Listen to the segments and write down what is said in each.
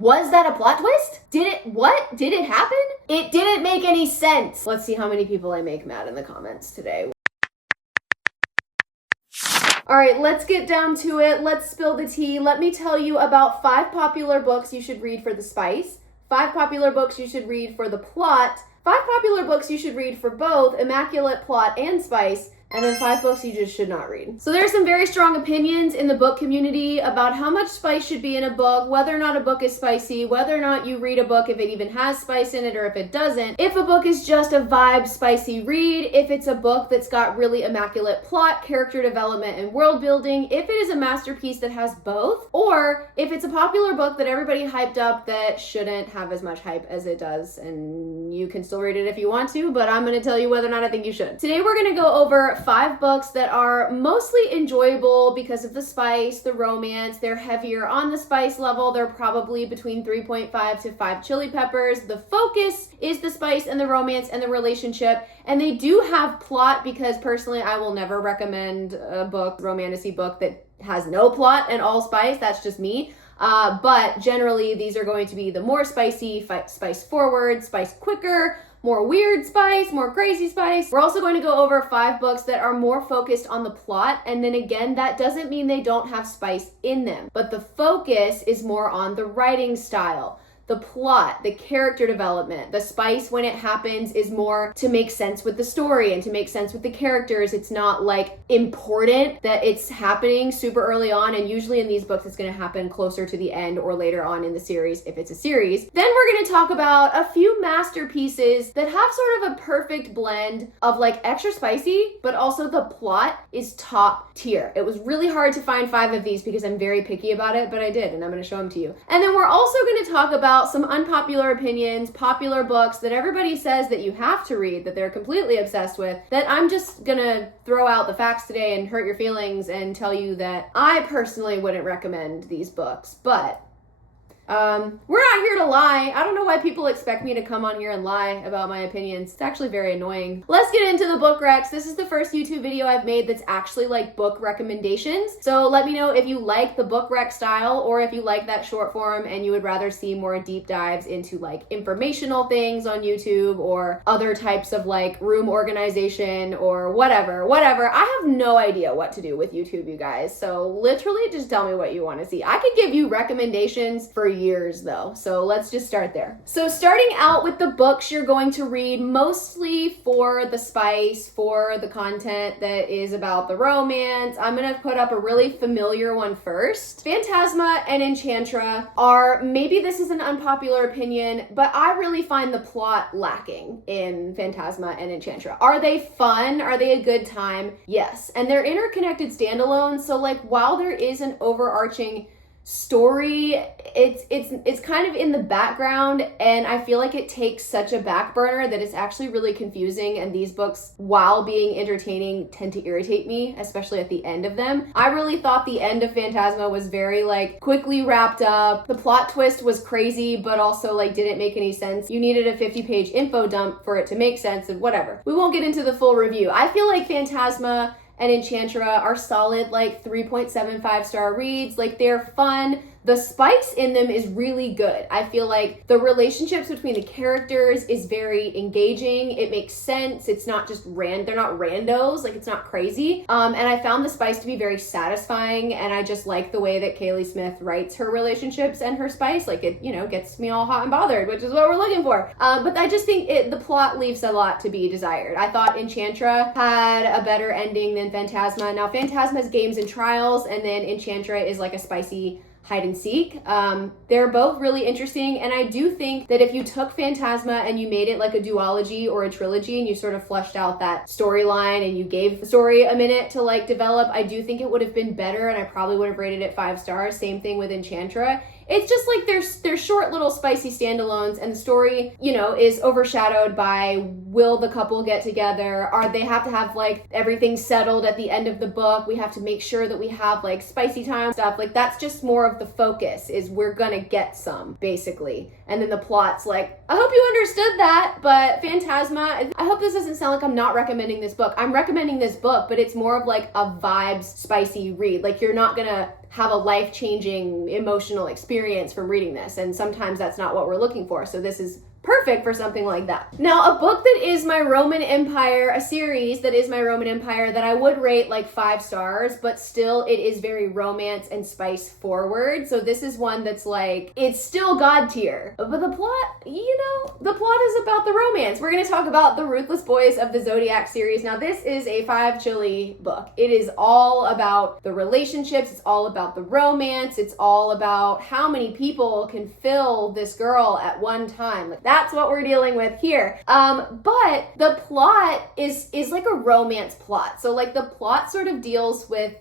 Was that a plot twist? What? Did it happen? It didn't make any sense. Let's see how many people I make mad in the comments today. All right, let's get down to it. Let's spill the tea. Let me tell you about 5 popular books you should read for the spice, 5 popular books you should read for the plot, 5 popular books you should read for both immaculate plot and spice, and then 5 books you just should not read. So there's some very strong opinions in the book community about how much spice should be in a book, whether or not a book is spicy, whether or not you read a book if it even has spice in it or if it doesn't, if a book is just a vibe spicy read, if it's a book that's got really immaculate plot, character development, and world building, if it is a masterpiece that has both, or if it's a popular book that everybody hyped up that shouldn't have as much hype as it does, and you can still read it if you want to, but I'm gonna tell you whether or not I think you should. Today we're gonna go over 5 books that are mostly enjoyable because of the spice, the romance. They're heavier on the spice level. They're probably between 3.5 to 5 chili peppers. The focus is the spice and the romance and the relationship. And they do have plot because personally I will never recommend a book, romantic book, that has no plot and all spice. That's just me. But generally these are going to be the more spicy, spice forward, spice quicker, more weird spice, more crazy spice. We're also going to go over 5 books that are more focused on the plot. And then again, that doesn't mean they don't have spice in them, but the focus is more on the writing style, the plot, the character development. The spice when it happens is more to make sense with the story and to make sense with the characters. It's not like important that it's happening super early on, and usually in these books it's going to happen closer to the end or later on in the series if it's a series. Then we're going to talk about a few masterpieces that have sort of a perfect blend of like extra spicy, but also the plot is top tier. It was really hard to find 5 of these because I'm very picky about it, but I did, and I'm going to show them to you. And then we're also going to talk about some unpopular opinions, popular books that everybody says that you have to read, that they're completely obsessed with, that I'm just gonna throw out the facts today and hurt your feelings and tell you that I personally wouldn't recommend these books, but we're not here to lie. I don't know why people expect me to come on here and lie about my opinions. It's actually very annoying. Let's get into the book recs. This is the first YouTube video I've made that's actually like book recommendations. So let me know if you like the book rec style or if you like that short form and you would rather see more deep dives into like informational things on YouTube or other types of like room organization or whatever. I have no idea what to do with YouTube, you guys. So literally just tell me what you want to see. I could give you recommendations for years though, so let's just start there. So starting out with the books you're going to read mostly for the spice, for the content that is about the romance, I'm gonna put up a really familiar one first. Phantasma and Enchantra are, maybe this is an unpopular opinion, but I really find the plot lacking in Phantasma and Enchantra. Are they fun? Are they a good time? Yes. And they're interconnected standalones, so like while there is an overarching story, it's kind of in the background, and I feel like it takes such a back burner that it's actually really confusing, and these books, while being entertaining, tend to irritate me, especially at the end of them. I really thought the end of Phantasma was very like quickly wrapped up. The plot twist was crazy, but also like didn't make any sense. You needed a 50-page info dump for it to make sense, and whatever. We won't get into the full review. I feel like Phantasma and Enchantra are solid like 3.75 star reads. Like they're fun. The spice in them is really good. I feel like the relationships between the characters is very engaging. It makes sense. It's not just they're not randos, like it's not crazy. And I found the spice to be very satisfying, and I just like the way that Kaylee Smith writes her relationships and her spice. Like it, you know, gets me all hot and bothered, which is what we're looking for. But I just think the plot leaves a lot to be desired. I thought Enchantra had a better ending than Phantasma. Now Phantasma's games and trials, and then Enchantra is like a spicy hide and seek. They're both really interesting, and I do think that if you took Phantasma and you made it like a duology or a trilogy and you sort of fleshed out that storyline and you gave the story a minute to like develop, I do think it would have been better, and I probably would have rated it 5 stars. Same thing with Enchantra. It's just like they're short little spicy standalones, and the story, you know, is overshadowed by will the couple get together? They have to have like everything settled at the end of the book. We have to make sure that we have like spicy time stuff. Like that's just more of the focus, is we're gonna get some basically. And then the plot's like, I hope you understood that, but Phantasma, I hope this doesn't sound like I'm not recommending this book. I'm recommending this book, but it's more of like a vibes spicy read. Like you're not gonna have a life-changing emotional experience from reading this. And sometimes that's not what we're looking for. So this is perfect for something like that. Now, a book that is my Roman Empire, a series that is my Roman Empire that I would rate like 5 stars, but still it is very romance and spice forward. So this is one that's like, it's still God tier. But the plot, the plot is about the romance. We're going to talk about The Ruthless Boys of the Zodiac series. Now, this is a 5 chili book. It is all about the relationships. It's all about the romance. It's all about how many people can fill this girl at one time. Like, that's what we're dealing with here. But the plot is like a romance plot. So like the plot sort of deals with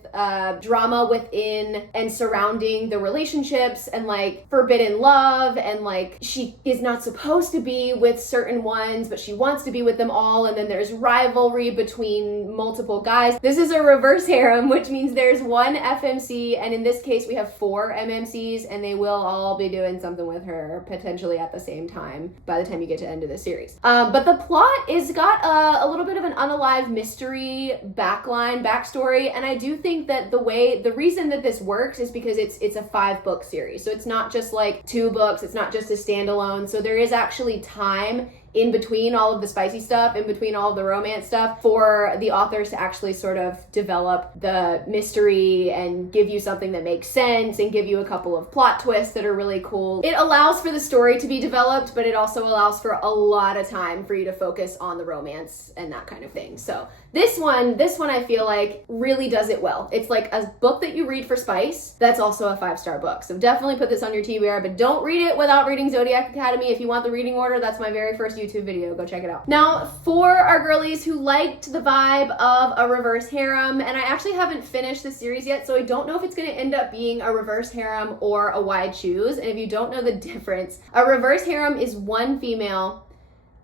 drama within and surrounding the relationships and like forbidden love, and like she is not supposed to be with certain ones, but she wants to be with them all. And then there's rivalry between multiple guys. This is a reverse harem, which means there's one FMC, and in this case we have 4 MMCs, and they will all be doing something with her potentially at the same time by the time you get to the end of the series. But the plot is got a little bit of an unalive mystery backstory, and I do think that the reason that this works is because it's a 5-book series. So it's not just like 2 books, it's not just a standalone. So there is actually time in between all of the spicy stuff, in between all of the romance stuff, for the authors to actually sort of develop the mystery and give you something that makes sense and give you a couple of plot twists that are really cool. It allows for the story to be developed, but it also allows for a lot of time for you to focus on the romance and that kind of thing. So this one I feel like really does it well. It's like a book that you read for spice that's also a 5-star book. So definitely put this on your TBR, but don't read it without reading Zodiac Academy. If you want the reading order, that's my very first YouTube video. Go check it out. Now, for our girlies who liked the vibe of a reverse harem, and I actually haven't finished the series yet, so I don't know if it's going to end up being a reverse harem or a wide choose. And if you don't know the difference, a reverse harem is 1 female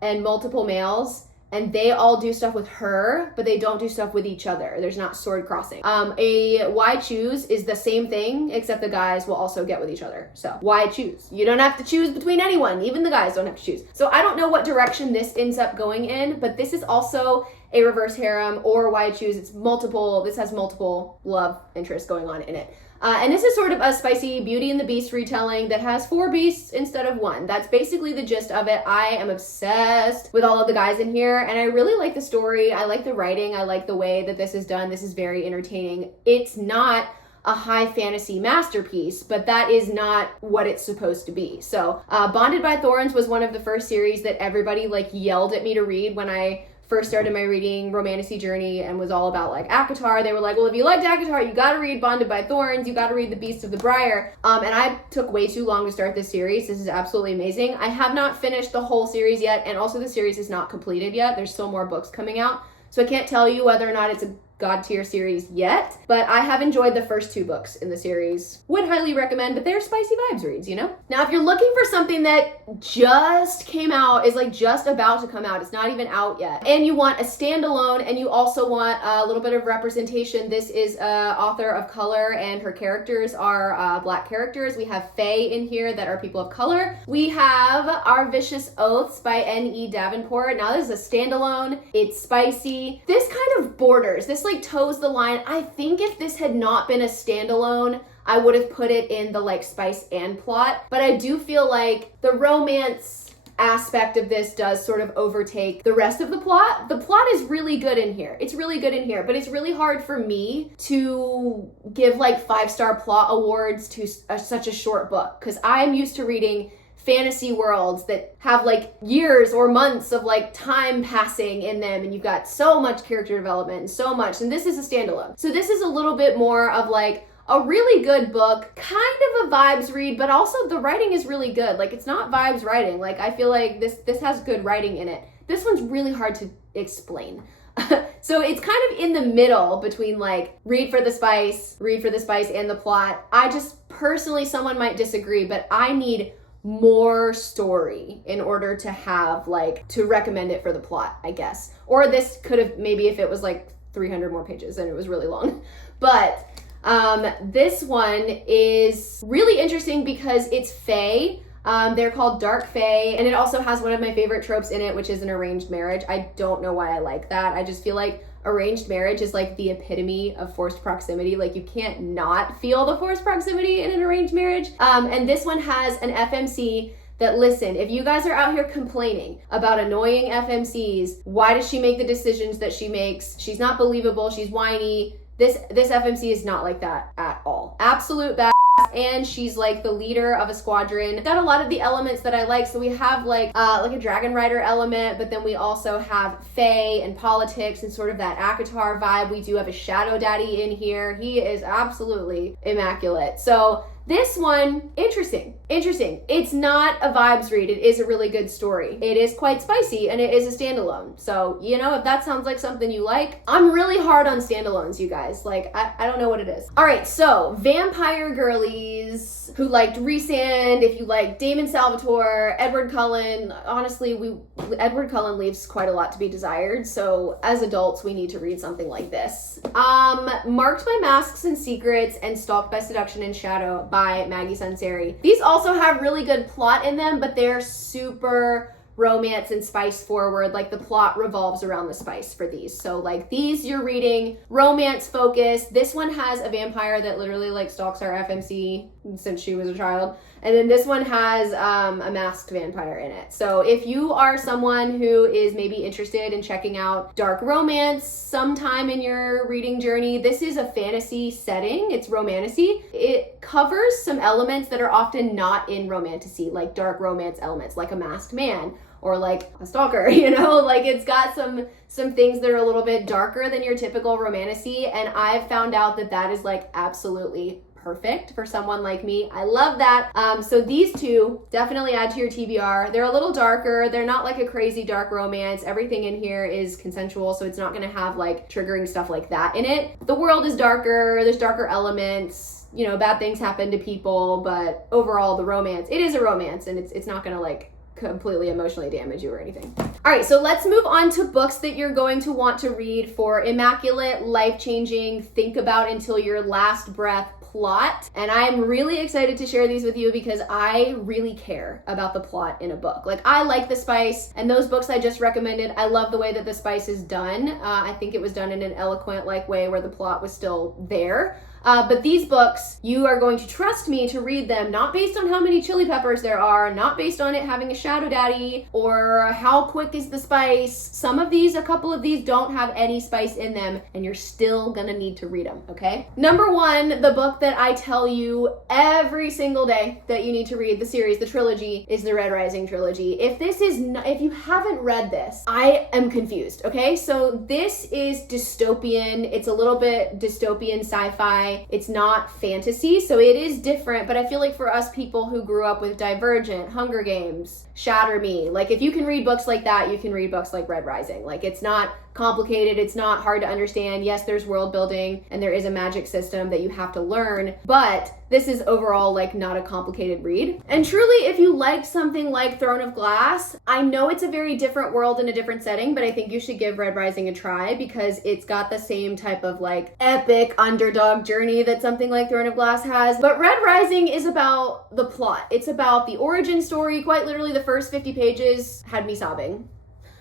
and multiple males, and they all do stuff with her, but they don't do stuff with each other. There's not sword crossing. A wide choose is the same thing, except the guys will also get with each other. So wide choose. You don't have to choose between anyone. Even the guys don't have to choose. So I don't know what direction this ends up going in, but this is also a reverse harem or wide choose. This has multiple love interests going on in it. And this is sort of a spicy Beauty and the Beast retelling that has 4 beasts instead of 1. That's basically the gist of it. I am obsessed with all of the guys in here, and I really like the story. I like the writing. I like the way that this is done. This is very entertaining. It's not a high fantasy masterpiece, but that is not what it's supposed to be. So Bonded by Thorns was one of the first series that everybody like yelled at me to read when I first started my reading romantasy journey and was all about like ACOTAR. They were like, well, if you liked ACOTAR, you gotta read Bonded by Thorns, you gotta read The Beast of the Briar. And I took way too long to start this series. This is absolutely amazing. I have not finished the whole series yet, and also the series is not completed yet. There's still more books coming out. So I can't tell you whether or not it's a God tier series yet, but I have enjoyed the first 2 books in the series. Would highly recommend, but they're spicy vibes reads, Now, if you're looking for something that just came out, is like just about to come out, it's not even out yet, and you want a standalone, and you also want a little bit of representation, this is a author of color, and her characters are Black characters. We have Fae in here that are people of color. We have Our Vicious Oaths by N.E. Davenport. Now, this is a standalone. It's spicy. This kind of borders. This like toes the line. I think if this had not been a standalone, I would have put it in the like spice and plot, but I do feel like the romance aspect of this does sort of overtake the rest of the plot. The plot is really good in here. It's really good in here, but it's really hard for me to give like 5-star plot awards to such a short book, because I'm used to reading fantasy worlds that have like years or months of like time passing in them, and you've got so much character development and so much, and this is a standalone. So this is a little bit more of like a really good book, kind of a vibes read, but also the writing is really good. Like, it's not vibes writing. Like, I feel like this has good writing in it. This one's really hard to explain. So it's kind of in the middle between like read for the spice and the plot. I just personally, someone might disagree, but I need more story in order to have like to recommend it for the plot, I guess. Or this could have, maybe if it was like 300 more pages and it was really long. But this one is really interesting because it's Fae. They're called Dark Fae, and it also has one of my favorite tropes in it, which is an arranged marriage. I don't know why I like that. I just feel like arranged marriage is like the epitome of forced proximity. Like you can't not feel the forced proximity in an arranged marriage. And this one has an FMC that, listen, if you guys are out here complaining about annoying FMCs, why does she make the decisions that she makes? She's not believable, she's whiny. This FMC is not like that at all. Absolute bad. And she's like the leader of a squadron. Got a lot of the elements that I like. So we have like a dragon rider element, but then we also have fae and politics and sort of that ACOTAR vibe. We do have a shadow daddy in here. He is absolutely immaculate. So this one, interesting. It's not a vibes read. It is a really good story. It is quite spicy and it is a standalone. So, you know, if that sounds like something you like, I'm really hard on standalones, you guys. Like, I don't know what it is. All right, so vampire girlies who liked Rhysand, if you like Damon Salvatore, Edward Cullen, honestly, Edward Cullen leaves quite a lot to be desired. So as adults, we need to read something like this. Marked by Masks and Secrets and Stalked by Seduction and Shadow by Maggie Sunseri. These also have really good plot in them, but they're super romance and spice forward. Like the plot revolves around the spice for these. So like these you're reading romance focused. This one has a vampire that literally like stalks our FMC since she was a child. And then this one has a masked vampire in it. So if you are someone who is maybe interested in checking out dark romance sometime in your reading journey, this is a fantasy setting. It's romantasy. It covers some elements that are often not in romantasy, like dark romance elements, like a masked man or like a stalker, you know, like it's got some things that are a little bit darker than your typical romantasy. And I've found out that that is like absolutely perfect for someone like me. I love that. So these two definitely add to your TBR. They're a little darker. They're not like a crazy dark romance. Everything in here is consensual, so it's not going to have like triggering stuff like that in it. The world is darker. There's darker elements. You know, bad things happen to people, but overall the romance, it is a romance, and it's not going to like completely emotionally damage you or anything. All right, so let's move on to books that you're going to want to read for immaculate, life-changing, think about until your last breath plot. And I'm really excited to share these with you because I really care about the plot in a book. Like I like the spice, and those books I just recommended, I love the way that the spice is done. I think it was done in an eloquent like way where the plot was still there. But these books, you are going to trust me to read them, not based on how many chili peppers there are, not based on it having a shadow daddy, or how quick is the spice. Some of these, a couple of these don't have any spice in them, and you're still gonna need to read them, okay? Number one, the book that I tell you every single day that you need to read, the series, the trilogy, is the Red Rising trilogy. If you haven't read this, I am confused, okay? So this is dystopian. It's a little bit dystopian sci-fi. It's not fantasy, so it is different, but I feel like for us people who grew up with Divergent, Hunger Games, Shatter Me, like if you can read books like that, you can read books like Red Rising. Like it's not complicated, it's not hard to understand. Yes, there's world building and there is a magic system that you have to learn, but this is overall like not a complicated read. And truly, if you liked something like Throne of Glass, I know it's a very different world in a different setting, but I think you should give Red Rising a try because it's got the same type of like epic underdog journey that something like Throne of Glass has. But Red Rising is about the plot. It's about the origin story. Quite literally, the first 50 pages had me sobbing.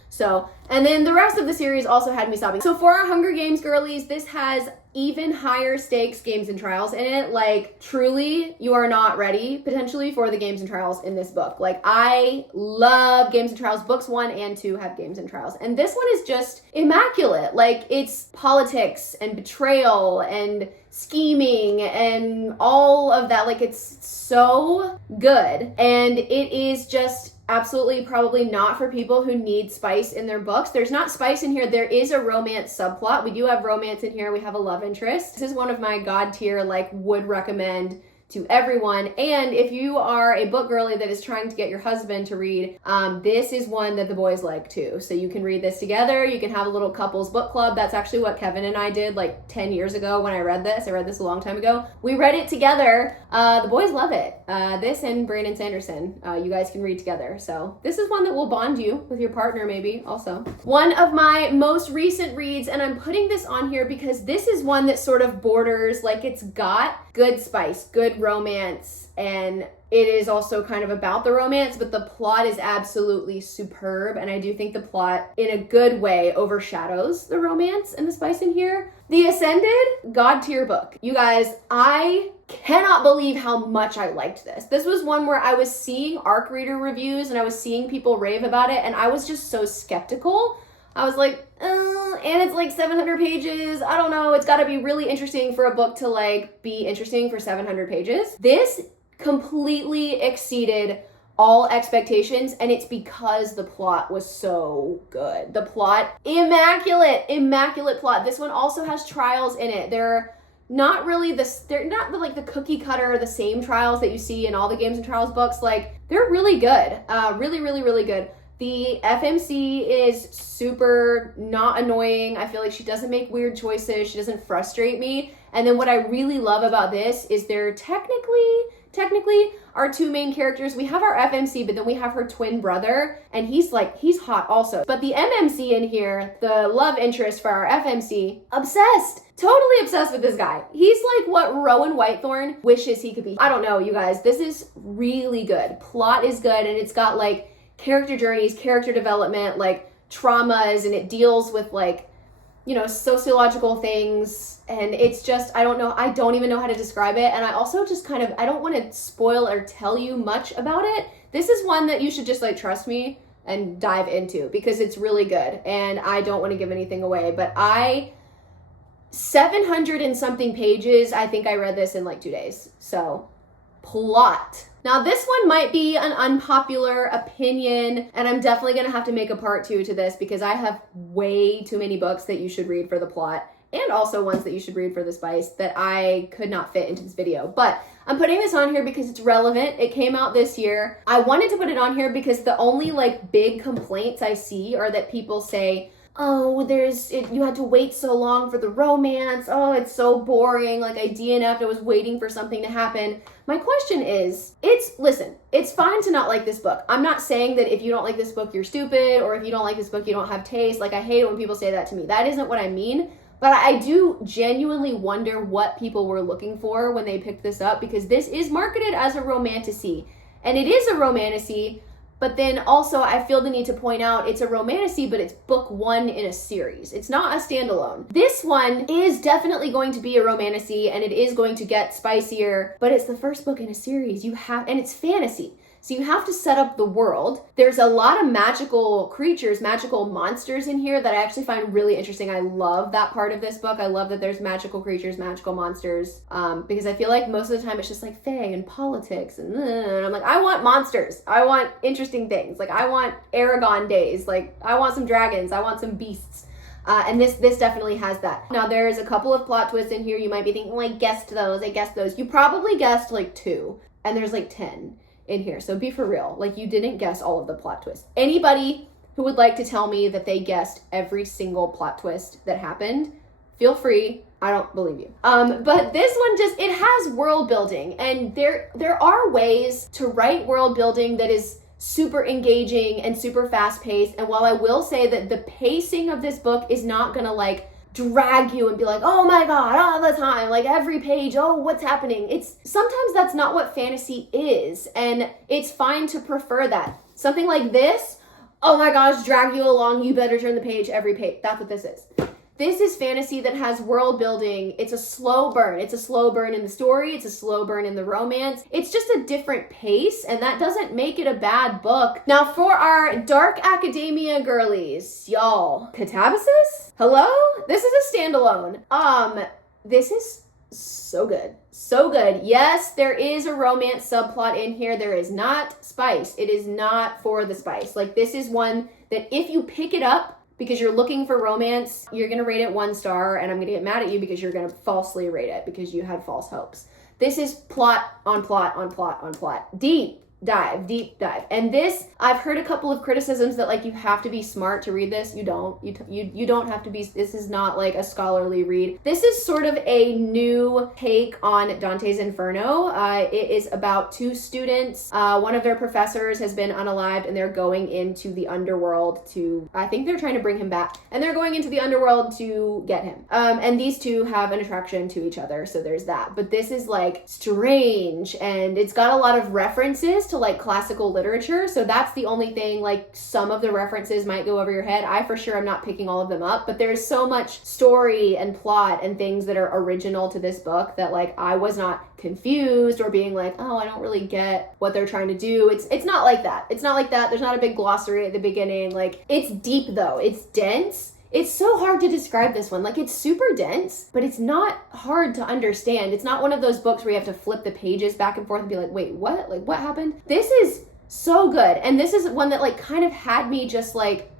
So, and then the rest of the series also had me sobbing. So for our Hunger Games girlies, this has even higher stakes games and trials in it. Like truly, you are not ready potentially for the games and trials in this book. Like I love games and trials. Books 1 and 2 have games and trials. And this one is just immaculate. Like it's politics and betrayal and scheming and all of that. Like it's so good. And it is just absolutely probably not for people who need spice in their books. There's not spice in here. There is a romance subplot. We do have romance in here. We have a love interest. This is one of my god tier, like would recommend to everyone. And if you are a book girly that is trying to get your husband to read, this is one that the boys like too. So you can read this together. You can have a little couples book club. That's actually what Kevin and I did like 10 years ago when I read this. I read this a long time ago. We read it together. The boys love it. This and Brandon Sanderson, you guys can read together. So this is one that will bond you with your partner maybe also. One of my most recent reads, and I'm putting this on here because this is one that sort of borders, like it's got good spice, good romance, and it is also kind of about the romance, but the plot is absolutely superb, and I do think the plot, in a good way, overshadows the romance and the spice in here. The Ascended, God tier book. You guys, I cannot believe how much I liked this. This was one where I was seeing ARC reader reviews and I was seeing people rave about it, and I was just so skeptical. I was like, and it's like 700 pages. I don't know. It's got to be really interesting for a book to like be interesting for 700 pages. This completely exceeded all expectations, and it's because the plot was so good. The plot, immaculate plot. This one also has trials in it. They're not like the cookie cutter, the same trials that you see in all the Games and Trials books. Like, they're really good. Really good. The FMC is super not annoying. I feel like she doesn't make weird choices. She doesn't frustrate me. And then what I really love about this is they're technically our two main characters. We have our FMC, but then we have her twin brother, and he's hot also. But the MMC in here, the love interest for our FMC, totally obsessed with this guy. He's like what Rowan Whitethorn wishes he could be. I don't know, you guys. This is really good. Plot is good, and it's got like character journeys, character development, like traumas, and it deals with like, you know, sociological things, and it's just, I don't even know how to describe it. And I also just I don't want to spoil or tell you much about it. This is one that you should just like trust me and dive into, because it's really good, and I don't want to give anything away. But 700 and something pages, I think I read this in like 2 days. So, plot. Now, this one might be an unpopular opinion, and I'm definitely going to have to make a part 2 to this, because I have way too many books that you should read for the plot, and also ones that you should read for the spice, that I could not fit into this video. But I'm putting this on here because it's relevant. It came out this year. I wanted to put it on here because the only like big complaints I see are that people say, oh, you had to wait so long for the romance. Oh, it's so boring. Like, I DNF'd, I was waiting for something to happen. My question is, it's fine to not like this book. I'm not saying that if you don't like this book, you're stupid, or if you don't like this book, you don't have taste. Like, I hate it when people say that to me. That isn't what I mean. But I do genuinely wonder what people were looking for when they picked this up, because this is marketed as a romantasy. And it is a romantasy. But then also, I feel the need to point out it's a romantasy, but it's book 1 in a series. It's not a standalone. This one is definitely going to be a romantasy, and it is going to get spicier, but it's the first book in a series. And it's fantasy. So you have to set up the world. There's a lot of magical creatures, magical monsters in here that I actually find really interesting. I love that part of this book. I love that there's magical creatures, magical monsters, because I feel like most of the time it's just like fae and politics, and I'm like, I want monsters. I want interesting things. Like, I want Aragon days. Like, I want some dragons. I want some beasts. And this definitely has that. Now, there's a couple of plot twists in here. You might be thinking, well, I guessed those. You probably guessed like 2, and there's like 10 in here. So be for real. Like, you didn't guess all of the plot twists. Anybody who would like to tell me that they guessed every single plot twist that happened, feel free. I don't believe you. But this one it has world building, and there are ways to write world building that is super engaging and super fast paced. And while I will say that the pacing of this book is not gonna like drag you and be like, oh my god, all the time, like every page, oh, what's happening? Sometimes that's not what fantasy is, and it's fine to prefer that. Something like this, oh my gosh, drag you along, you better turn the page every page. That's what this is. This is fantasy that has world building. It's a slow burn. It's a slow burn in the story. It's a slow burn in the romance. It's just a different pace, and that doesn't make it a bad book. Now, for our dark academia girlies, y'all, Catabasis? Hello? This is a standalone. This is so good. So good. Yes, there is a romance subplot in here. There is not spice. It is not for the spice. Like, this is one that if you pick it up because you're looking for romance, you're going to rate it 1 star, and I'm going to get mad at you because you're going to falsely rate it because you had false hopes. This is plot on plot on plot on plot. Deep, deep dive. And this, I've heard a couple of criticisms that like you have to be smart to read this. You don't. You don't have to be. This is not like a scholarly read. This is sort of a new take on Dante's Inferno. It is about two students. One of their professors has been unalived and they're going into the underworld to, I think they're trying to bring him back, and they're going into the underworld to get him. And these two have an attraction to each other, so there's that. But this is like strange, and it's got a lot of references to like classical literature, so that's the only thing. Like some of the references might go over your head. I for sure am not picking all of them up, but there's so much story and plot and things that are original to this book that like I was not confused or being like, oh, I don't really get what they're trying to do. It's not like that. It's not like that. There's not a big glossary at the beginning. Like, it's deep though. It's dense. It's so hard to describe this one. Like, it's super dense, but it's not hard to understand. It's not one of those books where you have to flip the pages back and forth and be like, wait, what? Like, what happened? This is so good. And this is one that like kind of had me just like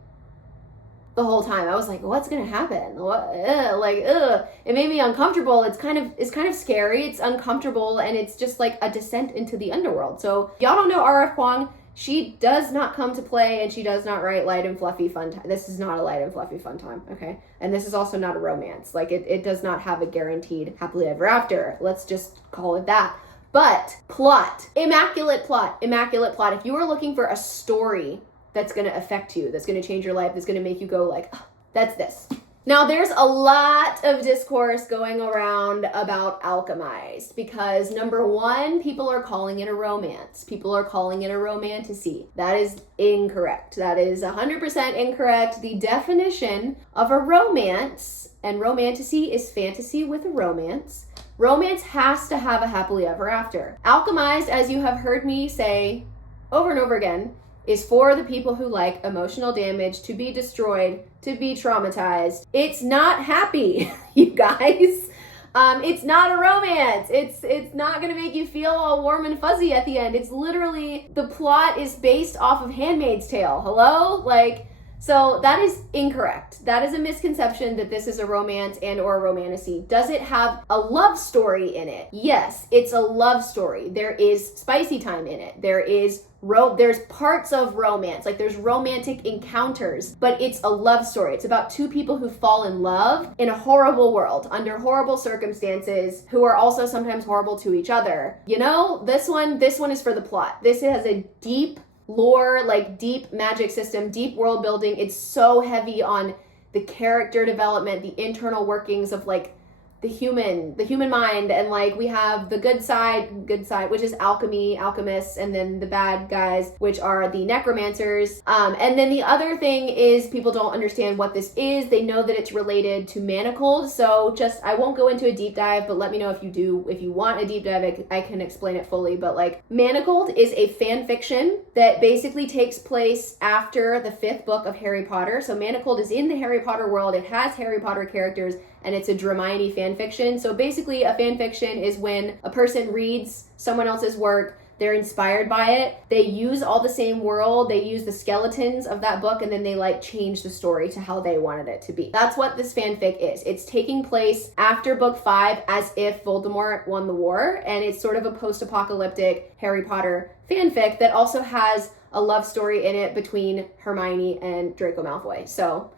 the whole time. I was like, what's gonna happen? What? It made me uncomfortable. It's kind of scary. It's uncomfortable, and it's just like a descent into the underworld. So y'all don't know R.F. Kuang. She does not come to play, and she does not write light and fluffy fun time. This is not a light and fluffy fun time, okay? And this is also not a romance. Like, it does not have a guaranteed happily ever after. Let's just call it that. But plot, immaculate plot. If you are looking for a story that's going to affect you, that's going to change your life, that's going to make you go like, oh, that's this. Now, there's a lot of discourse going around about Alchemized because, number one, people are calling it a romance. People are calling it a romantasy. That is incorrect. That is 100% incorrect. The definition of a romance, and romantasy is fantasy with a romance. Romance has to have a happily ever after. Alchemized, as you have heard me say over and over again, is for the people who like emotional damage, to be destroyed, to be traumatized. It's not happy, you guys. It's not a romance. It's not gonna make you feel all warm and fuzzy at the end. It's literally, the plot is based off of Handmaid's Tale. Hello? Like, so that is incorrect. That is a misconception that this is a romance and or a romantasy. Does it have a love story in it? Yes, it's a love story. There is spicy time in it. There's parts of romance, like there's romantic encounters, but it's a love story. It's about two people who fall in love in a horrible world, under horrible circumstances, who are also sometimes horrible to each other. You know, this one is for the plot. This has a deep lore, like deep magic system, deep world building. It's so heavy on the character development, the internal workings of like the human mind, and like we have the good side, which is alchemy, alchemists, and then the bad guys, which are the necromancers. And then the other thing is people don't understand what this is. They know that it's related to Manacled, so I won't go into a deep dive, but let me know if you want a deep dive, I can explain it fully. But like, Manacled is a fan fiction that basically takes place after the 5th book of Harry Potter. So Manacled is in the Harry Potter world. It has Harry Potter characters, and it's a Hermione fan fiction. So basically, a fan fiction is when a person reads someone else's work, they're inspired by it, they use all the same world, they use the skeletons of that book, and then they like change the story to how they wanted it to be. That's what this fanfic is. It's taking place after book 5 as if Voldemort won the war, and it's sort of a post-apocalyptic Harry Potter fanfic that also has a love story in it between Hermione and Draco Malfoy. So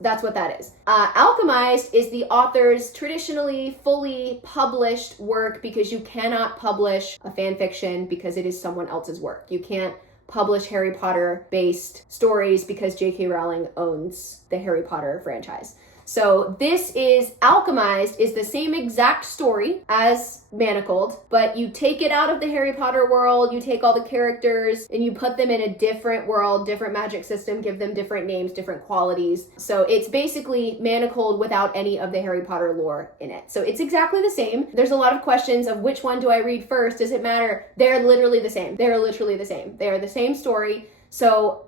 that's what that is. Alchemized is the author's traditionally fully published work, because you cannot publish a fan fiction because it is someone else's work. You can't publish Harry Potter based stories because J.K. Rowling owns the Harry Potter franchise. So this is Alchemized is the same exact story as Manacled, but you take it out of the Harry Potter world, you take all the characters, and you put them in a different world, different magic system, give them different names, different qualities. So it's basically Manacled without any of the Harry Potter lore in it. So it's exactly the same. There's a lot of questions of which one do I read first? Does it matter? They're literally the same. They're literally the same. They are the same story. So,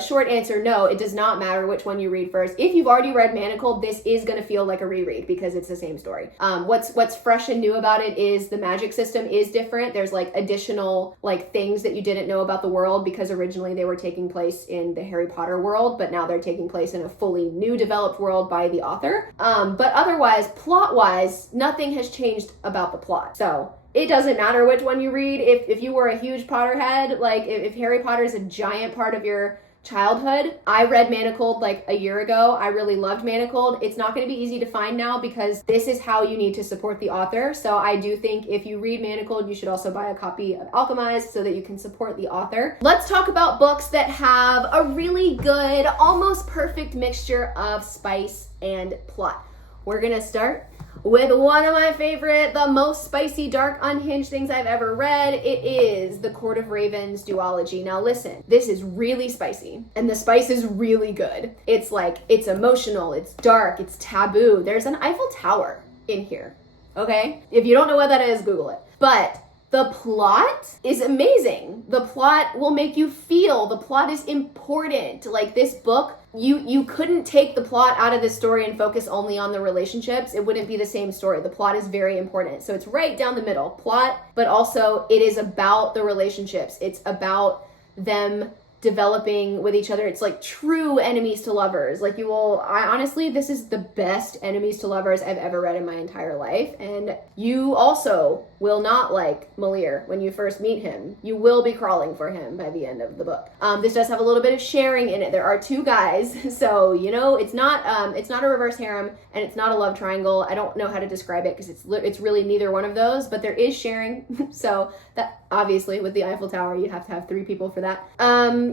short answer, no, it does not matter which one you read first. If you've already read Manacled, this is going to feel like a reread because it's the same story. What's fresh and new about it is the magic system is different. There's like additional like things that you didn't know about the world, because originally they were taking place in the Harry Potter world, but now they're taking place in a fully new developed world by the author. But otherwise, plot-wise, nothing has changed about the plot. So it doesn't matter which one you read. If you were a huge Potterhead, like if Harry Potter is a giant part of your childhood. I read Manacled like a year ago. I really loved Manacled. It's not going to be easy to find now because this is how you need to support the author. So I do think if you read Manacled, you should also buy a copy of Alchemized so that you can support the author. Let's talk about books that have a really good, almost perfect mixture of spice and plot. We're going to start with one of my favorite, the most spicy, dark, unhinged things I've ever read. It is The Court of Ravens duology. Now listen, this is really spicy, and the spice is really good. It's like, it's emotional, it's dark, it's taboo. There's an Eiffel Tower in here, okay? If you don't know what that is, Google it. But the plot is amazing. The plot will make you feel. The plot is important. Like this book, you couldn't take the plot out of this story and focus only on the relationships. It wouldn't be the same story. The plot is very important. So it's right down the middle. Plot, but also it is about the relationships. It's about them developing with each other. It's like true enemies to lovers. Like I honestly, this is the best enemies to lovers I've ever read in my entire life. And you also will not like Malir when you first meet him. You will be crawling for him by the end of the book. This does have a little bit of sharing in it. There are two guys, so you know it's not a reverse harem and it's not a love triangle. I don't know how to describe it because it's really neither one of those, but there is sharing. So that obviously with the Eiffel Tower, you have to have 3 people for that.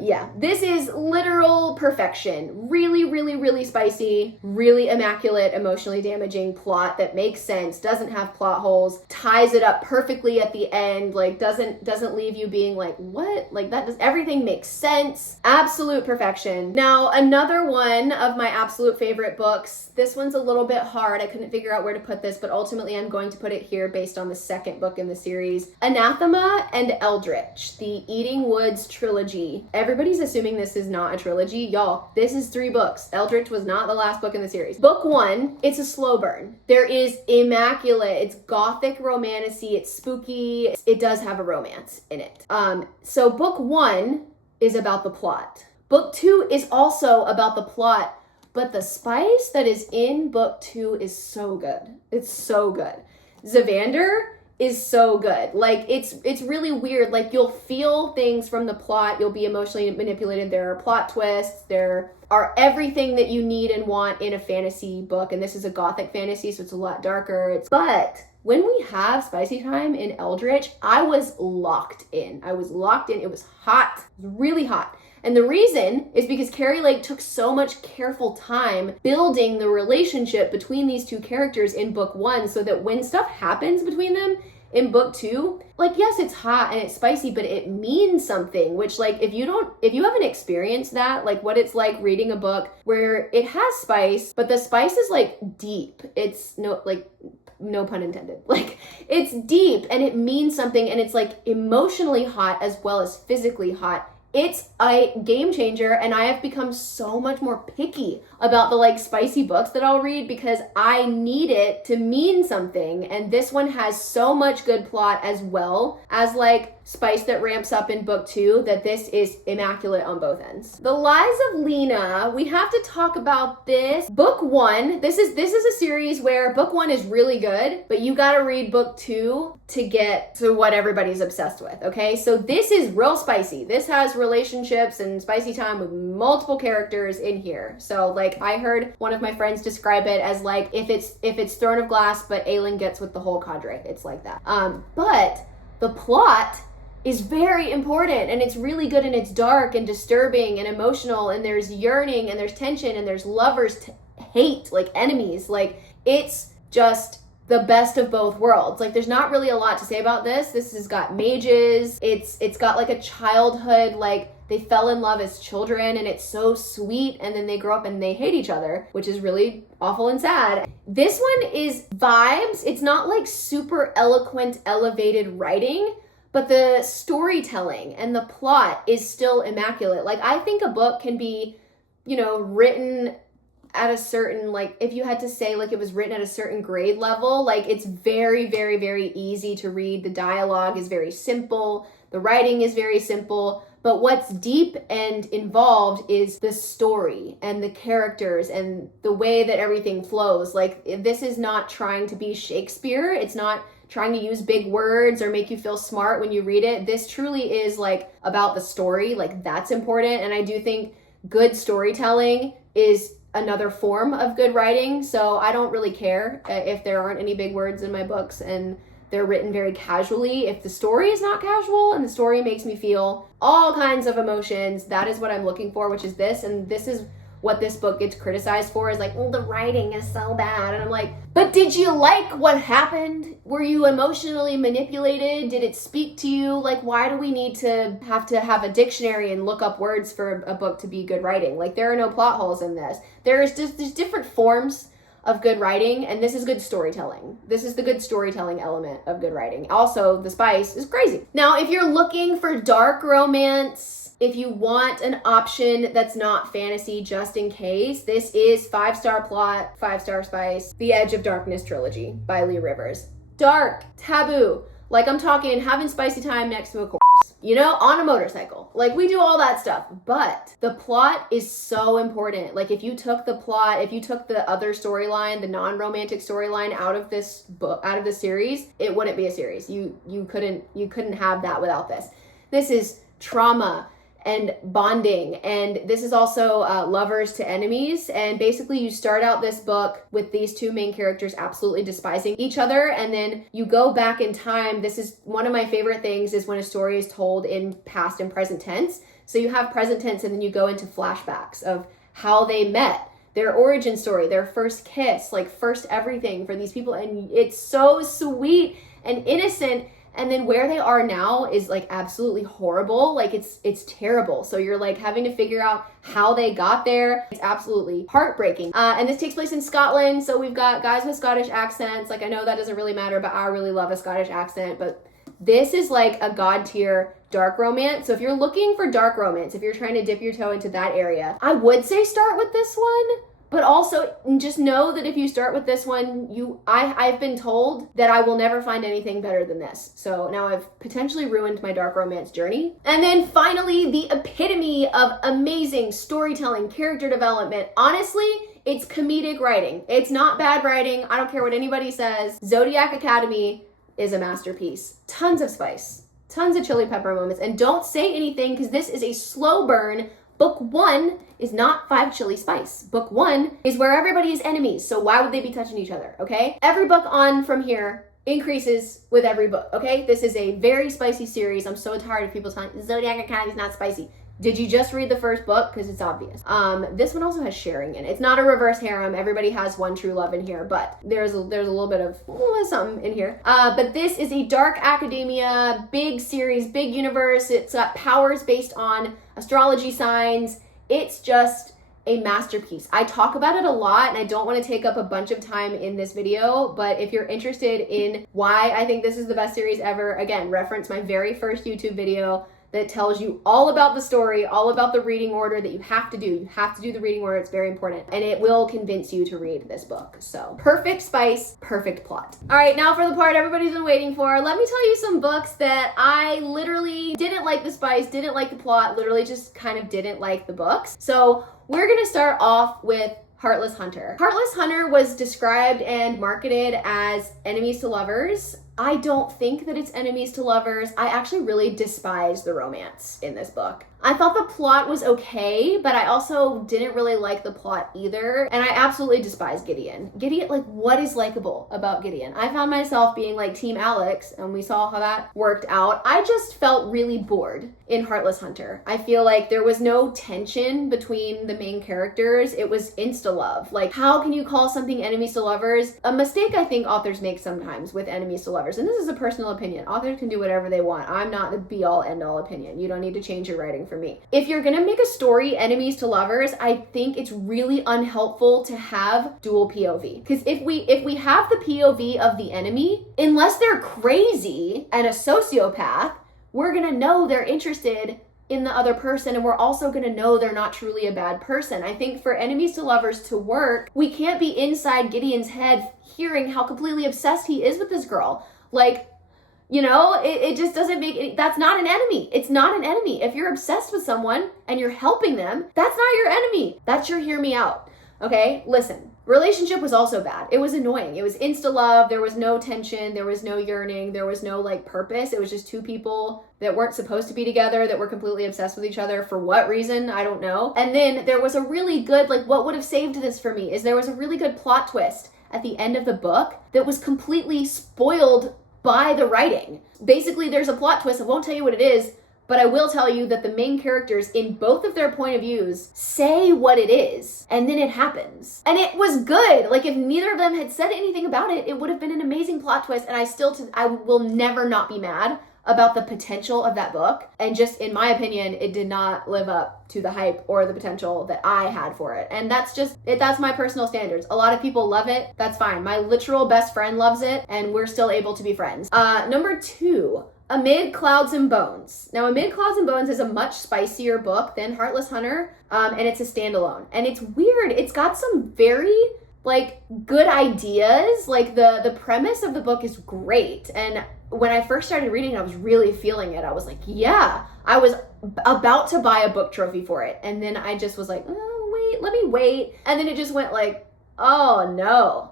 Yeah, this is literal perfection. Really, really, really spicy, really immaculate, emotionally damaging plot that makes sense, doesn't have plot holes, ties it up perfectly at the end, like doesn't leave you being like, what? Like that does everything make sense? Absolute perfection. Now, another one of my absolute favorite books. This one's a little bit hard. I couldn't figure out where to put this, but ultimately I'm going to put it here based on the second book in the series. Anathema and Eldritch, the Eating Woods trilogy. Everybody's assuming this is not a trilogy. Y'all, this is 3 books. Eldritch was not the last book in the series. Book 1, it's a slow burn. There is immaculate, it's gothic romantasy, it's spooky, it does have a romance in it. So book 1 is about the plot. Book 2 is also about the plot, but the spice that is in book 2 is so good. It's so good. Zavander is so good. Like it's really weird. Like you'll feel things from the plot. You'll be emotionally manipulated. There are plot twists. There are everything that you need and want in a fantasy book. And this is a gothic fantasy, so it's a lot darker. But when we have spicy time in Eldritch, I was locked in. It was hot. It was really hot. And the reason is because Carrie Lake took so much careful time building the relationship between these 2 characters in book 1 so that when stuff happens between them in book 2, like, yes, it's hot and it's spicy, but it means something, which, like, if you haven't experienced that, like what it's like reading a book where it has spice, but the spice is like deep. It's no pun intended. Like it's deep and it means something and it's like emotionally hot as well as physically hot. It's a game changer, and I have become so much more picky about the like spicy books that I'll read because I need it to mean something. And this one has so much good plot as well as like spice that ramps up in book 2 that this is immaculate on both ends. The Lies of Lena, we have to talk about this. Book 1, this is a series where book 1 is really good, but you gotta read book 2 to get to what everybody's obsessed with, okay? So this is real spicy. This has relationships and spicy time with multiple characters in here. So like I heard one of my friends describe it as like if it's Throne of Glass, but Aelin gets with the whole cadre. It's like that. But the plot is very important and it's really good and it's dark and disturbing and emotional and there's yearning and there's tension and there's lovers to hate, like enemies. Like it's just the best of both worlds. Like there's not really a lot to say about this. This has got mages. It's got like a childhood, like they fell in love as children and it's so sweet and then they grow up and they hate each other, which is really awful and sad. This one is vibes. It's not like super eloquent, elevated writing, but the storytelling and the plot is still immaculate. Like I think a book can be, written at a certain, like if you had to say like it was written at a certain grade level, like it's very, very, very easy to read. The dialogue is very simple. The writing is very simple. But what's deep and involved is the story and the characters and the way that everything flows. Like this is not trying to be Shakespeare. It's not trying to use big words or make you feel smart when you read it. This truly is like about the story. Like that's important. And I do think good storytelling is another form of good writing. So I don't really care if there aren't any big words in my books and they're written very casually. If the story is not casual and the story makes me feel all kinds of emotions, that is what I'm looking for, which is this. And this is what this book gets criticized for, is like, oh, the writing is so bad. And I'm like, but did you like what happened? Were you emotionally manipulated? Did it speak to you? Like, why do we need to have a dictionary and look up words for a book to be good writing? Like, there are no plot holes in this. There's different forms of good writing, and this is good storytelling. This is the good storytelling element of good writing. Also, the spice is crazy. Now, if you're looking for dark romance, if you want an option that's not fantasy just in case, this is 5-star plot, 5-star spice, The Edge of Darkness trilogy by Lee Rivers. Dark, taboo, like I'm talking having spicy time next to a corpse, you know, on a motorcycle. Like we do all that stuff, but the plot is so important. Like if you took the plot, if you took the other storyline, the non-romantic storyline out of this book, out of the series, it wouldn't be a series. You couldn't have that without this. This is trauma and bonding, and this is also lovers to enemies. And basically you start out this book with these two main characters absolutely despising each other, and then you go back in time. This is one of my favorite things, is when a story is told in past and present tense. So you have present tense and then you go into flashbacks of how they met, their origin story, their first kiss, like first everything for these people. And it's so sweet and innocent. And then where they are now is like absolutely horrible. Like it's terrible. So you're like having to figure out how they got there. It's absolutely heartbreaking. And this takes place in Scotland. So we've got guys with Scottish accents. Like I know that doesn't really matter, but I really love a Scottish accent. But this is like a god tier dark romance. So if you're looking for dark romance, if you're trying to dip your toe into that area, I would say start with this one. But also just know that if you start with this one, I've been told that I will never find anything better than this. So now I've potentially ruined my dark romance journey. And then finally, the epitome of amazing storytelling, character development. Honestly, it's comedic writing. It's not bad writing. I don't care what anybody says. Zodiac Academy is a masterpiece. Tons of spice, tons of chili pepper moments. And don't say anything because this is a slow burn. Book 1 is not 5 chili spice. Book 1 is where everybody is enemies. So why would they be touching each other? Okay. Every book on from here increases with every book. Okay. This is a very spicy series. I'm so tired of people telling Zodiac Academy is not spicy. Did you just read the first book? Because it's obvious. This one also has sharing in it. It's not a reverse harem. Everybody has one true love in here, but there's a little bit of something in here. But this is a dark academia, big series, big universe. It's got powers based on astrology signs. It's just a masterpiece. I talk about it a lot and I don't want to take up a bunch of time in this video, but if you're interested in why I think this is the best series ever, again, reference my very first YouTube video that tells you all about the story, all about the reading order that you have to do. You have to do the reading order. It's very important. And it will convince you to read this book. So perfect spice, perfect plot. All right, now for the part everybody's been waiting for. Let me tell you some books that I literally didn't like the spice, didn't like the plot, literally just kind of didn't like the books. So we're gonna start off with Heartless Hunter. Heartless Hunter was described and marketed as enemies to lovers. I don't think that it's enemies to lovers. I actually really despise the romance in this book. I thought the plot was okay, but I also didn't really like the plot either. And I absolutely despise Gideon. Gideon, like, what is likable about Gideon? I found myself being like Team Alex, and we saw how that worked out. I just felt really bored in Heartless Hunter. I feel like there was no tension between the main characters. It was insta-love. Like, how can you call something enemies to lovers? A mistake I think authors make sometimes with enemies to lovers. And this is a personal opinion. Authors can do whatever they want. I'm not the be-all, end-all opinion. You don't need to change your writing for me. If you're gonna make a story enemies to lovers, I think it's really unhelpful to have dual POV. Because if we have the POV of the enemy, unless they're crazy and a sociopath, we're gonna know they're interested in the other person, and we're also gonna know they're not truly a bad person. I think for enemies to lovers to work, we can't be inside Gideon's head hearing how completely obsessed he is with this girl. Like, you know, it just doesn't make any, that's not an enemy. It's not an enemy. If you're obsessed with someone and you're helping them, that's not your enemy. That's your hear me out. Okay, listen, Relationship was also bad. It was annoying. It was insta-love. There was no tension. There was no yearning. There was no like purpose. It was just two people that weren't supposed to be together, that were completely obsessed with each other. For what reason? I don't know. And then there was a really good, like, what would have saved this for me is there was a really good plot twist at the end of the book that was completely spoiled by the writing. Basically, there's a plot twist. I won't tell you what it is, but I will tell you that the main characters in both of their point of views say what it is, and then it happens. And it was good. Like, if neither of them had said anything about it, it would have been an amazing plot twist, and I will never not be mad about the potential of that book. And just, in my opinion, it did not live up to the hype or the potential that I had for it. And that's just it. That's my personal standards. A lot of people love it. That's fine. My literal best friend loves it, and we're still able to be friends. Number 2. Amid Clouds and Bones. Now, Amid Clouds and Bones is a much spicier book than Heartless Hunter, and it's a standalone. And it's weird. It's got some very, like, good ideas. Like, the premise of the book is great. And when I first started reading it, I was really feeling it. I was like, yeah. I was about to buy a book trophy for it. And then I just was like, oh, wait, let me wait. And then it just went like, oh, no.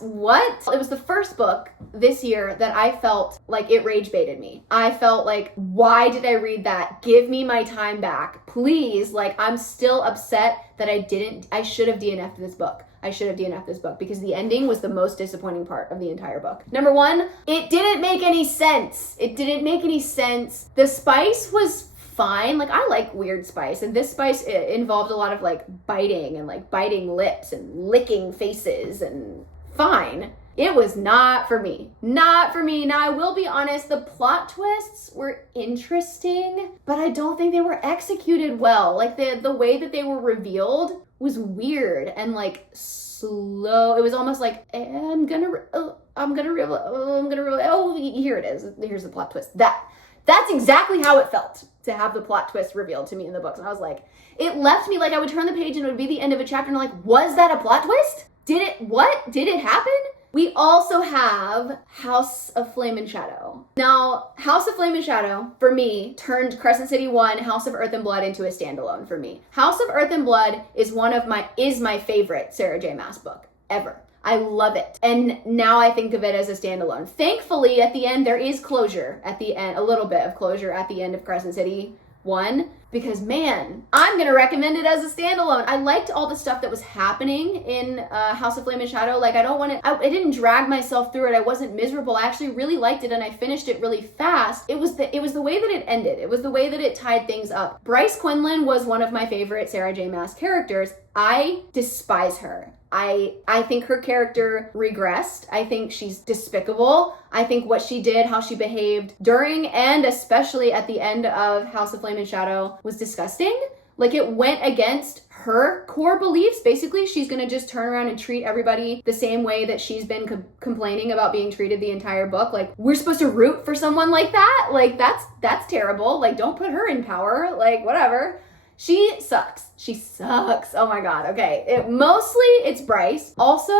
What? It was the first book this year that I felt like it rage baited me. I felt like, why did I read that? Give me my time back, please. Like, I'm still upset that I should have DNF'd this book. I should have DNF'd this book because the ending was the most disappointing part of the entire book. Number 1, it didn't make any sense. It didn't make any sense. The spice was fine. Like, I like weird spice, and this spice involved a lot of like biting and like biting lips and licking faces, and fine. It was not for me. Not for me. Now, I will be honest, the plot twists were interesting, but I don't think they were executed well. Like, the way that they were revealed was weird and like slow. It was almost like, I'm gonna reveal, oh, here it is. Here's the plot twist. That's exactly how it felt to have the plot twist revealed to me in the books. And I was like, it left me like I would turn the page and it would be the end of a chapter and I'm like, was that a plot twist? Did it happen? We also have House of Flame and Shadow. Now, House of Flame and Shadow, for me, turned Crescent City 1, House of Earth and Blood into a standalone for me. House of Earth and Blood is my favorite Sarah J. Maas book ever. I love it. And now I think of it as a standalone. Thankfully, at the end, there is closure at the end, a little bit of closure at the end of Crescent City 1, because man, I'm gonna recommend it as a standalone. I liked all the stuff that was happening in House of Flame and Shadow. Like, I didn't drag myself through it. I wasn't miserable. I actually really liked it, and I finished it really fast. It was the way that it ended. It was the way that it tied things up. Bryce Quinlan was one of my favorite Sarah J. Maas characters. I despise her. I think her character regressed. I think she's despicable. I think what she did, how she behaved during and especially at the end of House of Flame and Shadow was disgusting. Like, it went against her core beliefs. Basically, she's gonna just turn around and treat everybody the same way that she's been complaining about being treated the entire book. Like, we're supposed to root for someone like that? Like, that's terrible. Like, don't put her in power. Like, whatever. She sucks. She sucks. Oh my God. Okay. Mostly it's Bryce. Also,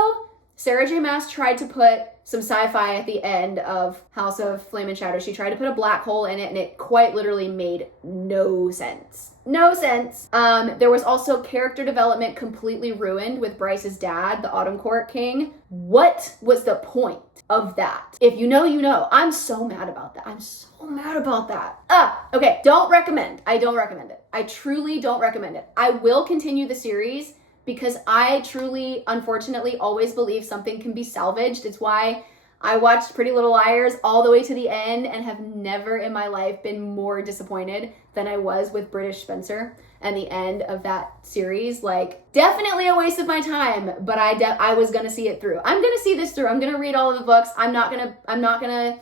Sarah J. Maas tried to put some sci-fi at the end of House of Flame and Shadow. She tried to put a black hole in it, and it quite literally made no sense. No sense. There was also character development completely ruined with Bryce's dad, the Autumn Court King. What was the point of that? If you know, you know. I'm so mad about that. I'm so mad about that. Okay. Don't recommend. I don't recommend it. I truly don't recommend it. I will continue the series because I truly, unfortunately, always believe something can be salvaged. It's why I watched Pretty Little Liars all the way to the end and have never in my life been more disappointed than I was with British Spencer and the end of that series. Like, definitely a waste of my time, but I was gonna see it through. I'm gonna see this through. I'm gonna read all of the books. I'm not gonna,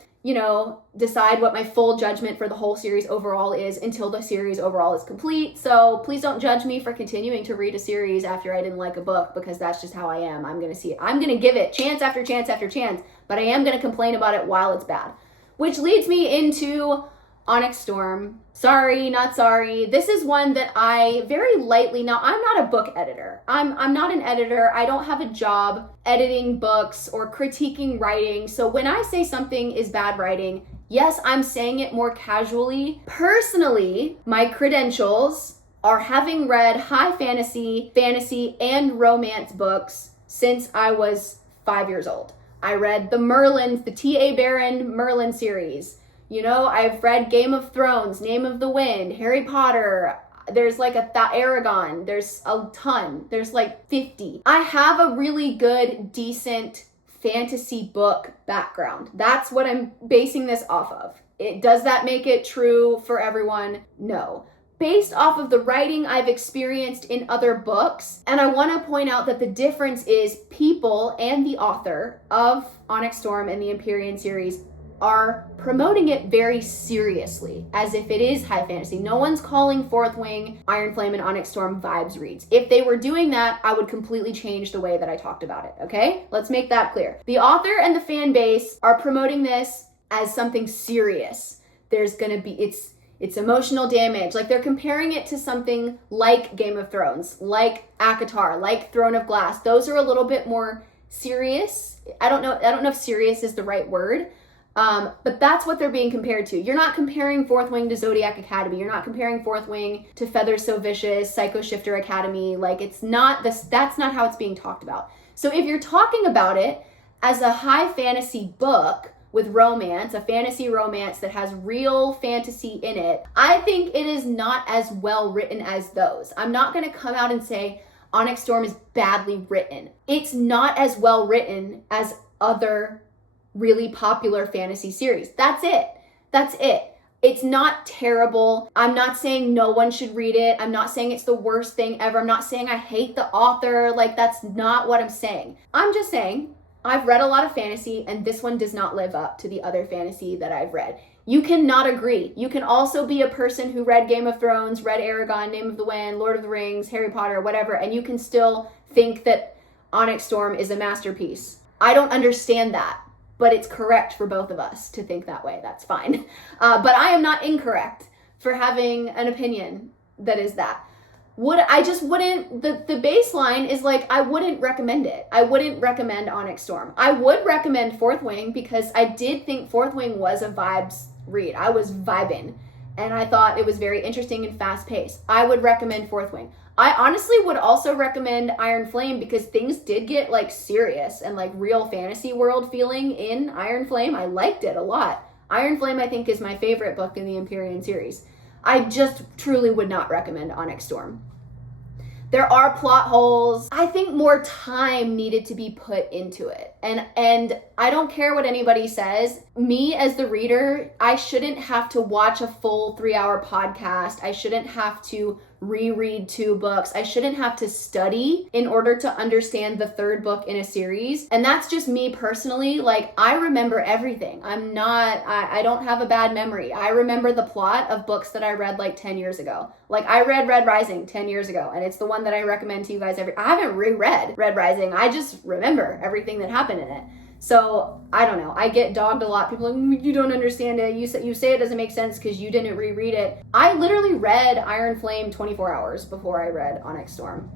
decide what my full judgment for the whole series overall is until the series overall is complete. So please don't judge me for continuing to read a series after I didn't like a book, because that's just how I am. I'm going to see it. I'm going to give it chance after chance after chance, but I am going to complain about it while it's bad. Which leads me into Onyx Storm. Sorry, not sorry. This is one that I very lightly, now I'm not a book editor. I'm not an editor. I don't have a job editing books or critiquing writing. So when I say something is bad writing, yes, I'm saying it more casually. Personally, my credentials are having read high fantasy, and romance books since I was 5 years old. I read the Merlin, the T.A. Barron Merlin series. You know, I've read Game of Thrones, Name of the Wind, Harry Potter. There's like Aragon. There's a ton. There's like 50. I have a really good, decent fantasy book background. That's what I'm basing this off of. Does that make it true for everyone? No. Based off of the writing I've experienced in other books, and I want to point out that the difference is people and the author of Onyx Storm and the Empyrean series are promoting it very seriously, as if it is high fantasy. No one's calling Fourth Wing, Iron Flame, and Onyx Storm vibes reads. If they were doing that, I would completely change the way that I talked about it, okay? Let's make that clear. The author and the fan base are promoting this as something serious. There's gonna be, it's emotional damage. Like, they're comparing it to something like Game of Thrones, like ACOTAR, like Throne of Glass. Those are a little bit more serious. I don't know if serious is the right word, but that's what they're being compared to. You're not comparing Fourth Wing to Zodiac Academy. You're not comparing Fourth Wing to Feathers So Vicious, Psycho Shifter Academy. Like, it's not this. That's not how it's being talked about. So if you're talking about it as a high fantasy book with romance, a fantasy romance that has real fantasy in it, I think it is not as well written as those. I'm not going to come out and say Onyx Storm is badly written. It's not as well written as other really popular fantasy series. That's it. It's not terrible. I'm not saying no one should read it. I'm not saying it's the worst thing ever. I'm not saying I hate the author. Like, that's not what I'm saying. I'm just saying I've read a lot of fantasy, and this one does not live up to the other fantasy that I've read. You cannot agree. You can also be a person who read Game of Thrones, read Aragon, Name of the Wind, Lord of the Rings, Harry Potter, whatever, and you can still think that Onyx Storm is a masterpiece. I don't understand that, but it's correct for both of us to think that way. That's fine. But I am not incorrect for having an opinion that is that. The baseline is like, I wouldn't recommend it. I wouldn't recommend Onyx Storm. I would recommend Fourth Wing because I did think Fourth Wing was a vibes read. I was vibing, and I thought it was very interesting and fast paced. I would recommend Fourth Wing. I honestly would also recommend Iron Flame because things did get like serious and like real fantasy world feeling in Iron Flame. I liked it a lot. Iron Flame, I think, is my favorite book in the Empyrean series. I just truly would not recommend Onyx Storm. There are plot holes. I think more time needed to be put into it. And I don't care what anybody says. Me as the reader, I shouldn't have to watch a full 3-hour podcast. I shouldn't have to reread 2 books. I shouldn't have to study in order to understand the 3rd book in a series. And that's just me personally. Like, I remember everything. I don't have a bad memory. I remember the plot of books that I read like 10 years ago. Like, I read Red Rising 10 years ago, and it's the one that I recommend to you guys I haven't reread Red Rising. I just remember everything that happened in it. So, I don't know. I get dogged a lot. People are like, you don't understand it. You say it doesn't make sense because you didn't reread it. I literally read Iron Flame 24 hours before I read Onyx Storm.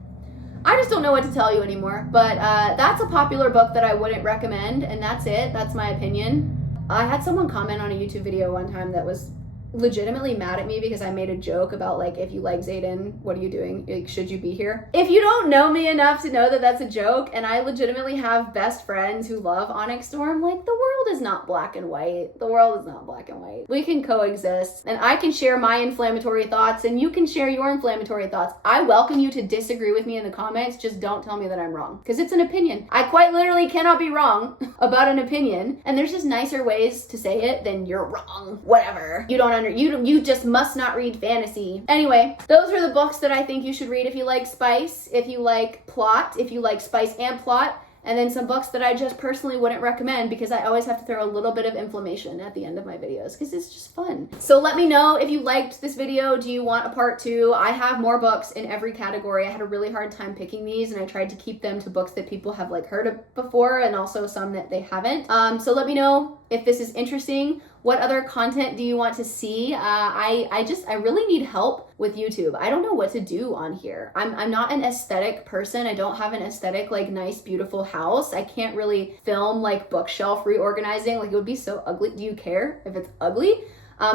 I just don't know what to tell you anymore. But that's a popular book that I wouldn't recommend, and that's it. That's my opinion. I had someone comment on a YouTube video one time that was legitimately mad at me because I made a joke about, like, if you like Xaden, what are you doing? Like, should you be here? If you don't know me enough to know that that's a joke, and I legitimately have best friends who love Onyx Storm, like, the world is not black and white. The world is not black and white. We can coexist, and I can share my inflammatory thoughts, and you can share your inflammatory thoughts. I welcome you to disagree with me in the comments. Just don't tell me that I'm wrong, because it's an opinion. I quite literally cannot be wrong about an opinion, and there's just nicer ways to say it than you're wrong. Whatever. You just must not read fantasy. Anyway, those are the books that I think you should read if you like spice, if you like plot, if you like spice and plot, and then some books that I just personally wouldn't recommend because I always have to throw a little bit of inflammation at the end of my videos because it's just fun. So let me know if you liked this video. Do you want a part 2? I have more books in every category. I had a really hard time picking these, and I tried to keep them to books that people have like heard of before and also some that they haven't. So let me know if this is interesting. What other content do you want to see? I really need help with YouTube. I don't know what to do on here. I'm not an aesthetic person. I don't have an aesthetic, like, nice, beautiful house. I can't really film like bookshelf reorganizing. Like, it would be so ugly. Do you care if it's ugly?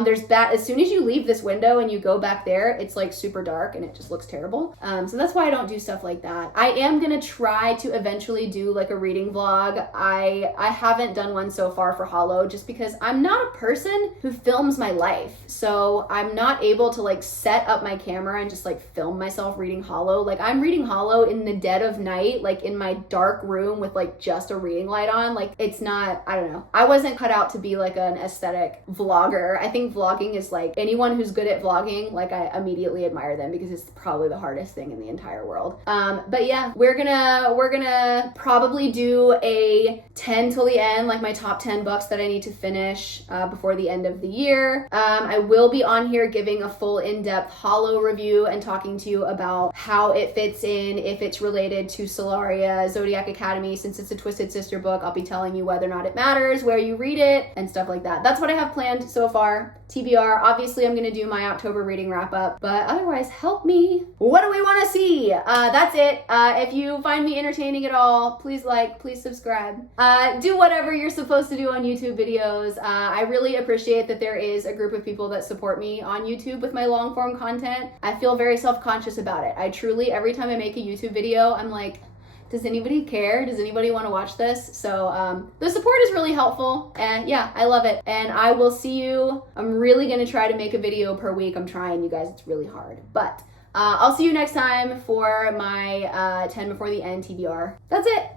There's that, as soon as you leave this window and you go back there, it's like super dark and it just looks terrible. So that's why I don't do stuff like that. I am gonna try to eventually do like a reading vlog. I haven't done one so far for Hollow just because I'm not a person who films my life. So I'm not able to like set up my camera and just like film myself reading Hollow. Like I'm reading Hollow in the dead of night, like in my dark room with like just a reading light on. Like it's not, I don't know. I wasn't cut out to be like an aesthetic vlogger. I think vlogging is like, anyone who's good at vlogging, like I immediately admire them because it's probably the hardest thing in the entire world. But yeah, we're gonna probably do a 10 till the end, like my top 10 books that I need to finish before the end of the year. I will be on here giving a full in-depth Hollow review and talking to you about how it fits in, if it's related to Solaria, Zodiac Academy. Since it's a Twisted Sister book, I'll be telling you whether or not it matters, where you read it, and stuff like that. That's what I have planned so far. TBR, obviously I'm gonna do my October reading wrap up, but otherwise help me. What do we wanna see? That's it. If you find me entertaining at all, please like, please subscribe. Do whatever you're supposed to do on YouTube videos. I really appreciate that there is a group of people that support me on YouTube with my long form content. I feel very self-conscious about it. I truly, every time I make a YouTube video, I'm like, does anybody care? Does anybody want to watch this? So the support is really helpful, and yeah, I love it. And I will see you. I'm really gonna try to make a video per week. I'm trying, you guys, it's really hard. But I'll see you next time for my 10 before the end TBR. That's it.